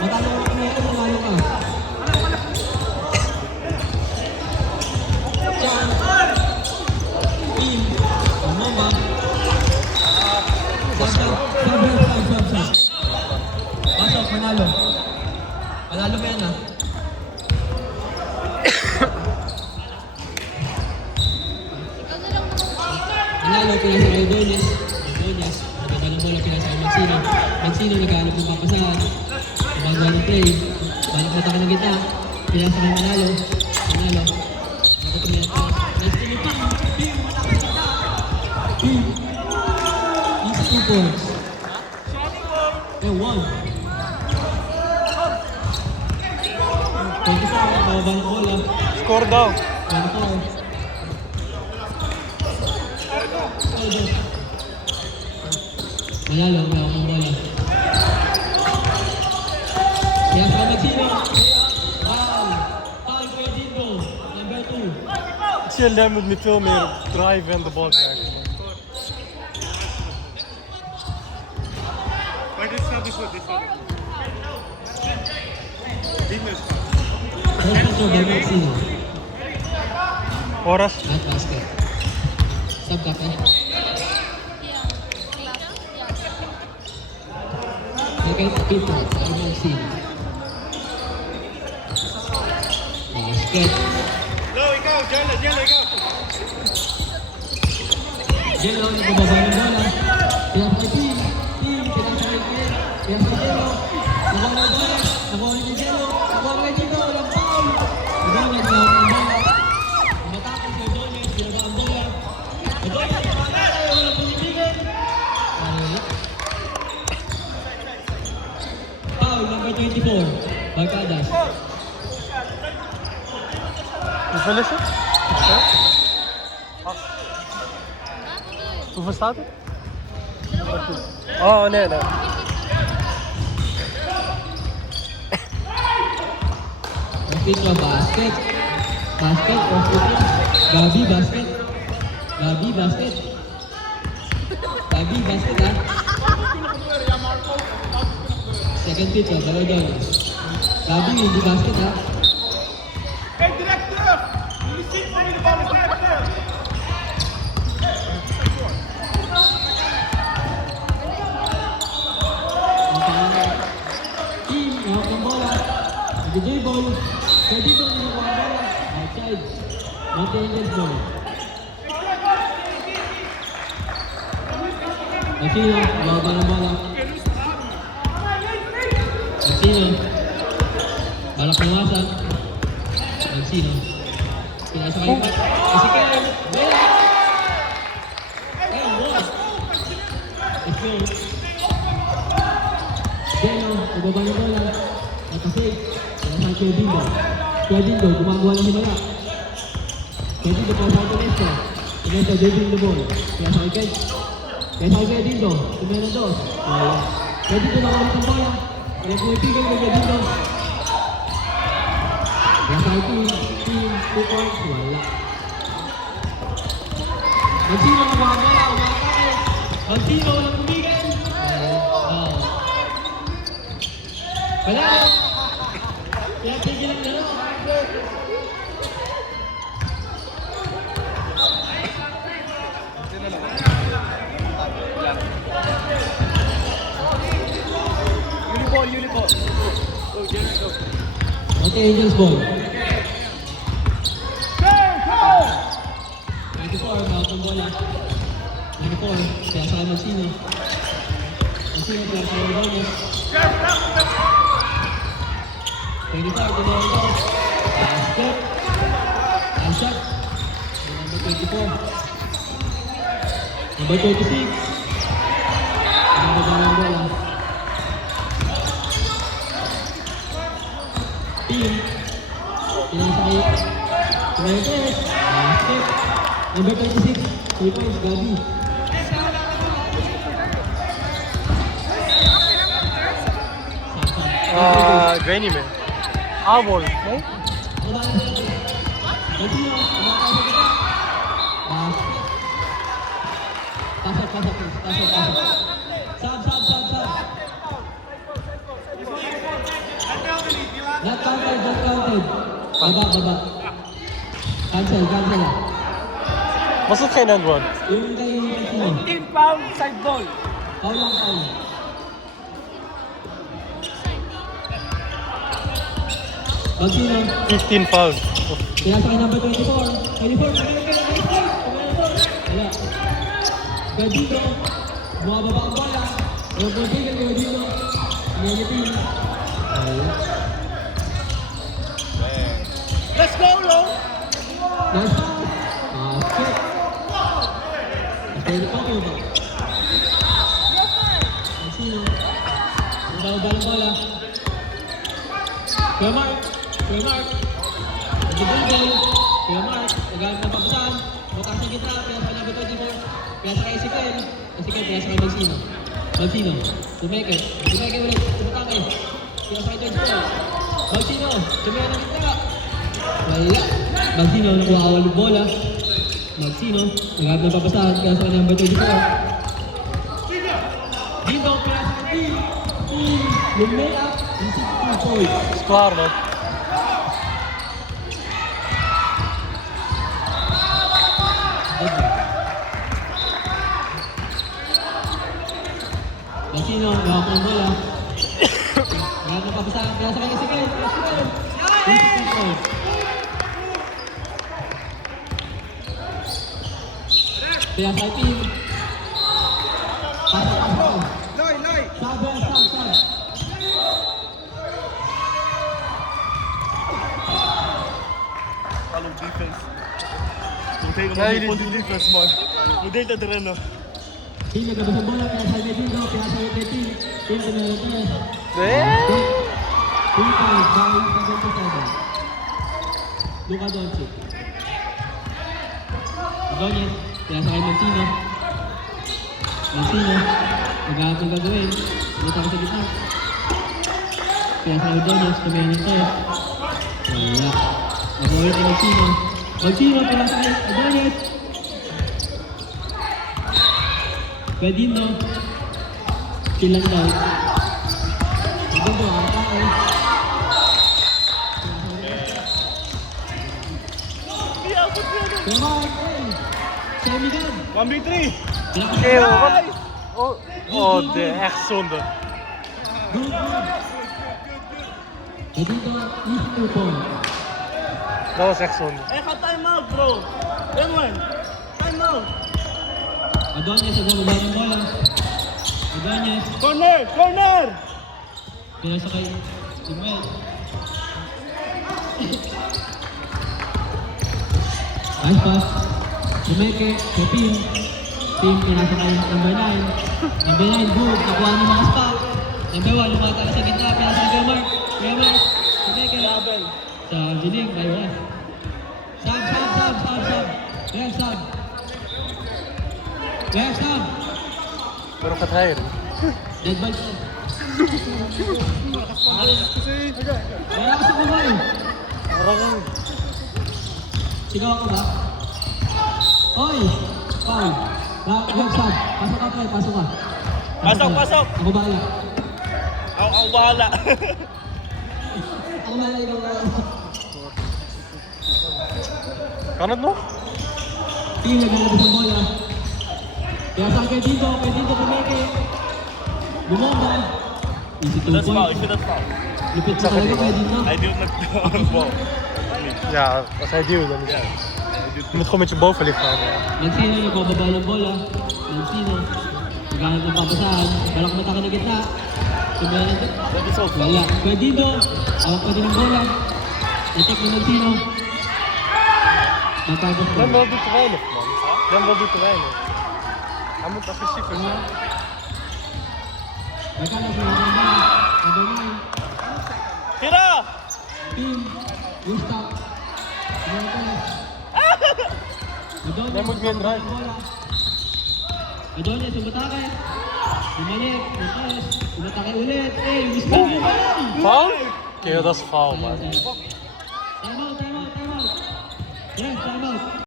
Matalo ka na yan, matalo ka. Chan. Team. Mama. Sab. Pasok, manalo. Manalo mo yan, ha? Manalo, pinasa kayo Dones. Dones. Maganda ng bola, pinasa kayo Magsino. Magsino, nagkahanap ng papasahan. Nabagawa ng play. Balik mata ka ng kita. Pinasa kayo Manalo. Manalo. Nakutumilat ka. Nice to meet you. Team, malakas kita. Team. Easy 2 points. And 1. 24, bababa ng bola. Score daw. 24. Manalo, may akong bola. Kaya sa Magsino. Foul. Foul for Dingo. Number 2. Chill them with me veel meer drive en de bal krijgen. Maar dit staat dus wat, dit staat. Dinus. First control by Magsino. Oras? At basket. Sub ka pa. Second people by Magsino. Basket. Low, ikaw, Jello, ikaw. Jello, nagababa ng bola. Kaya sa team. Team, pinasakit niya. Kaya sa Jello. Nakuha ng bola. Nakuha ni Jello. Nakuha kay Jello. Walang foul. Dones, nakuha ng bola. Matapos kay Dones. Ginaba ang bola. Dones, walang pumipigil. Foul, number 24. Barcadas. Hoeveel is het? Hoeveel staat het? Oh, nee, nee. Pito, basket. Basket, Gabi, basket. Gabi, basket. Gabi, basket, ha? Second pitch, ha? Dalawa doon. Gabi, hindi basket, ha? Hey, directeur! Jullie zien van de bal is directeur! Team, hawak ng bola. Nag-dribble. Kaya dito, nilakuha ang bola. Outside. Monte Angels ball. Magsino, bababa ng bola. Magsino. Balak ng wasak. Magsino. Pinasa kayo pa. Kasi kaya, Bela! Ayun, bola. Let's go. Jello, bababa ng bola. Nakasave. Nakasave kay Dingo. Kaya Dingo, gumagawa ng himala. Kaya Dingo, pasal ko Nesto. Nesto, dribble the ball. Kaya sa kay Kaya sa kay Dingo. Tumena dos. Kaya Dingo nakawala ng bola. Kaya pumipigil kay Dingo. Kaya sa team, 2 points. Wala. Magsino, nakuha ang bola. Umatake. Magsino, walang pumigil. Wala na. Kaya tigil ang laro. Uniball. Go, Jello, go. Monte Angels ball. 94, bawat ng bola. 94, kaya sa Magsino. Magsino, kaya sa Dones. 25, ginawa ito. Basket. High shot. Number 24. Number 26. Number 1 ng bola. Team. Pinasakay. 23. Basket. Number 26. 3 points, Gabi. Ik weet niet meer. Aanbol, nee? Pasok. Sab. Not counted, not counted. Baba. Cancel. Masuk kay Nandron. Yung kay Mancino. Team foul, side ball. Foul. Mancino. 15 foul. Pinasa kay number 24. 24. Wala. Gadito. Bumababa ang bola. Robotigan kay Gadito. Negative. Let's go, Lo. Nice pass. Shit. Pwede pa ba? Mancino. Bumababa ang bola. Kuya Mark. Nag-double. Kuya Mark. Nagalit ng papasan. Bukas ang gitna. Pinasa kay number 24. Pinasa kay Ezekiel. Pinasa kay Mancino. Tumeke ulit. Tumatangay. Pinasa kay George Paul. Mancino. Tumeke ng gitna. Wala. Mancino. Nakuha awal ng bola. Mancino. Nagalit ng papasan. Pinasa kay number 24. Dito. Pinasa kay Team. Lumea. 62 points. Klaar, man. Mancino, gawak ng bola. Gawak ng papasahan. Kaya sa kanya si Kyle. Kaya sa team. Pasok. Loy. Sabi. Follow defense. Rotate Yeah, naman yung defense mo. Rotate na terreno. Team nagabas ang bola. Kaya sa kanya dito. Kaya sa kanya team. Team tumalang. Eh? 3 points by 77. Luka Doncic. Doncic. Kaya sa kay Mancino. Magkakap ng gagawin. Dito ako sa gitna. Kaya sa kay Doncic. Tumayan ng test. Wala. Nag-uwi kay Mancino. Kaya sa kay Doncic. Gadino. Silang daw. Ito ang tao. Semi-gun. 1v3. Okay, wat? Oh, echt zonde. Good. Dito, easy point. Dat was echt zonde. Ga time out, bro. Then time out. Adonis, nagbababa ng bola. Adonis, Corner. pinasa kay Samuel. Nice pass. Tumeke, Kopin. Team, pinasa kay number 9. Number 9, good. Nakuha ng mga spot. Number 1, lumatala sa gitna. Pinasa kay Mark. Tumeke. Sa Jiling, by ref. Sab. Ref, sab. Pero katayin. Dead ball sab. Wala ka sa kumay. Parang Sigaw ako ba? Oy! Foul. Ref, sab. Pasok ka, pre. Pasok ka. Pasok. Ako bahala. Ako bahala. Ako bahala, ikaw bahala. kan het nog? Team, naglalabas ang bola. Kaya saan kay dito kumeke. Bumomba. Easy 2 That's foul. points. That's foul. Lupit na talaga kay dito. I did not ball. Ja, als hij duwt dan is het. Je moet gewoon met je bovenlichaam houden. Mancino, nagbababa ng bola. Mancino. Naghanap ng papasahan. Balak mata ka na gitna. Tumayan ito. Dat is ook Wala. Kaya dito. Awak pa din ng bola. Natek ni Mancino. Matapos ko. Rembrandt doet te weinig, man. Rembrandt doet te weinig. Hij moet agressiever zijn. Naghanap ng bola. Number 9. Tira! Team. Yung stop. Jij moet meer drive. Adonis, umatake. Bumalik. Umatas. Umatake ulit. Miss Paul. Foul? Oké, dat is foul, man.